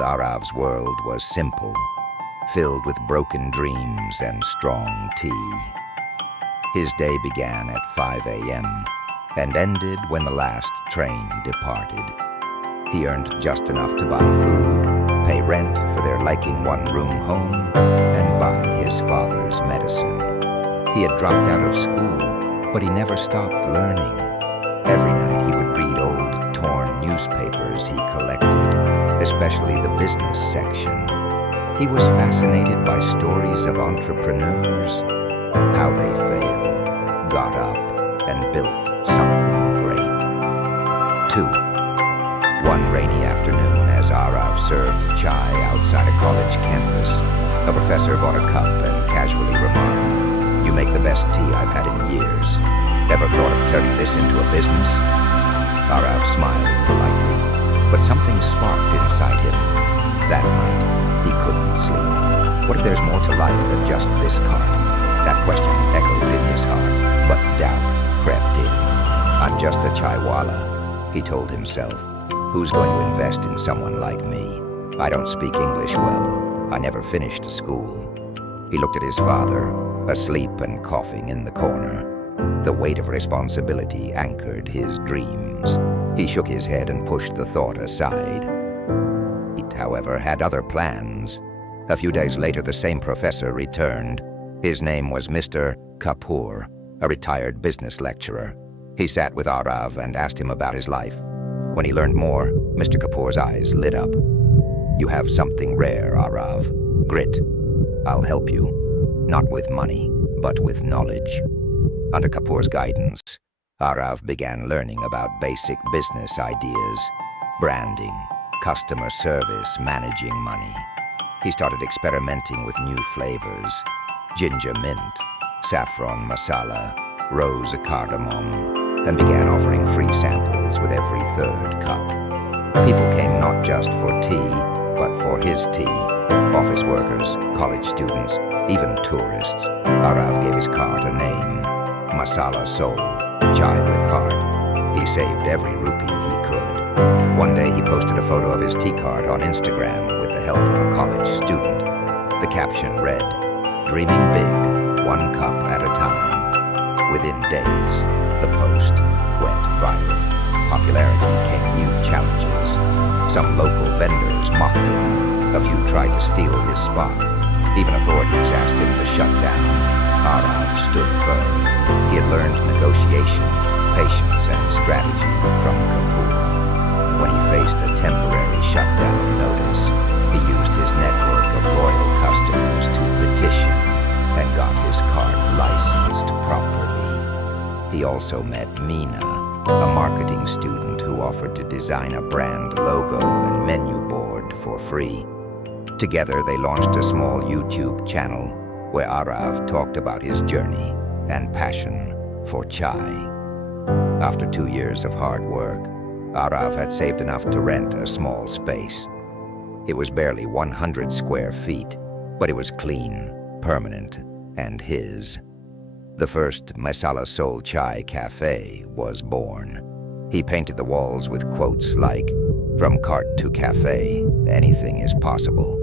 Arav's world was simple, filled with broken dreams and strong tea. His day began at 5 a.m. and ended when the last train departed. He earned just enough to buy food, pay rent for their liking one-room home, and buy his father's medicine. He had dropped out of school, but he never stopped learning. Every night he would read old, torn newspapers he collected, especially the business section. He was fascinated by stories of entrepreneurs, how they failed, got up, and built something great. 2. One rainy afternoon, as Arav served chai outside a college campus, a professor bought a cup and casually remarked, "You make the best tea I've had in years. Ever thought of turning this into a business?" Arav smiled politely, but something sparked inside him. That night, he couldn't sleep. What if there's more to life than just this cart? That question echoed in his heart, but doubt crept in. "I'm just a chaiwala," he told himself. "Who's going to invest in someone like me? I don't speak English well. I never finished school." He looked at his father, asleep and coughing in the corner. The weight of responsibility anchored his dreams. He shook his head and pushed the thought aside. He, however, had other plans. A few days later, the same professor returned. His name was Mr. Kapoor, a retired business lecturer. He sat with Arav and asked him about his life. When he learned more, Mr. Kapoor's eyes lit up. "You have something rare, Arav. Grit. I'll help you. Not with money, but with knowledge." Under Kapoor's guidance, Arav began learning about basic business ideas, branding, customer service, managing money. He started experimenting with new flavors: ginger mint, saffron masala, rose cardamom, and began offering free samples with every third cup. People came not just for tea, but for his tea. Office workers, college students, even tourists. Arav gave his cart a name: Masala Soul, Chai with Heart. He saved every rupee he could. One day he posted a photo of his tea cart on Instagram with the help of a college student. The caption read, "Dreaming big, one cup at a time." Within days, the post went viral. Popularity came new challenges. Some local vendors mocked him. A few tried to steal his spot. Even authorities asked him to shut down. Arav stood firm. He had learned negotiation, patience, and strategy from Kapoor. When he faced a temporary shutdown notice, he used his network of loyal customers to petition and got his cart licensed properly. He also met Meena, a marketing student who offered to design a brand logo and menu board for free. Together, they launched a small YouTube channel where Arav talked about his journey and passion for chai. After 2 years of hard work, Arav had saved enough to rent a small space. It was barely 100 square feet, but it was clean, permanent, and his. The first Masala Soul Chai Cafe was born. He painted the walls with quotes like, "From cart to cafe, anything is possible."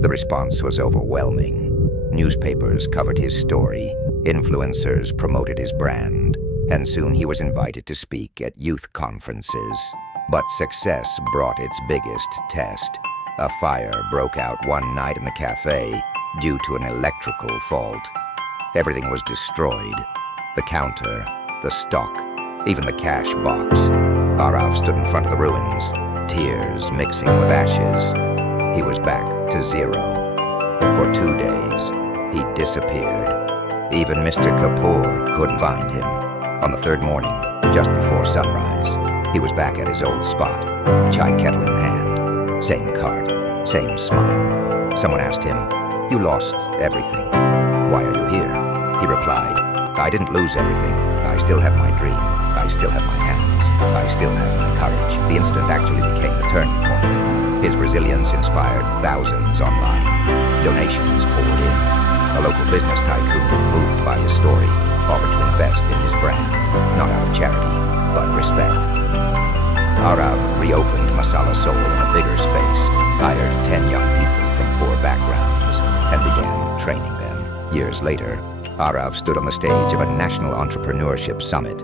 The response was overwhelming. Newspapers covered his story, influencers promoted his brand, and soon he was invited to speak at youth conferences. But success brought its biggest test. A fire broke out one night in the cafe due to an electrical fault. Everything was destroyed. The counter, the stock, even the cash box. Arav stood in front of the ruins, tears mixing with ashes. He was back to zero. For 2 days, he disappeared. Even Mr. Kapoor couldn't find him. On the third morning, just before sunrise, he was back at his old spot, chai kettle in hand. Same cart, same smile. Someone asked him, "You lost everything. Why are you here?" He replied, "I didn't lose everything. I still have my dream. I still have my hands. I still have my courage." The incident actually became the turning point. His resilience inspired thousands online. Donations poured in. A local business tycoon, moved by his story, offered to invest in his brand, not out of charity, but respect. Arav reopened Masala Soul in a bigger space, hired 10 young people from poor backgrounds, and began training them. Years later, Arav stood on the stage of a national entrepreneurship summit.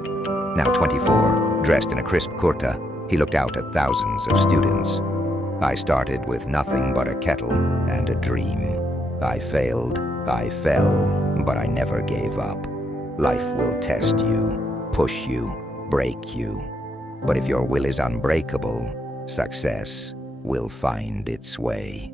Now 24, dressed in a crisp kurta, he looked out at thousands of students. I started with nothing but a kettle and a dream. I failed, I fell, but I never gave up. Life will test you, push you, break you. But if your will is unbreakable, success will find its way.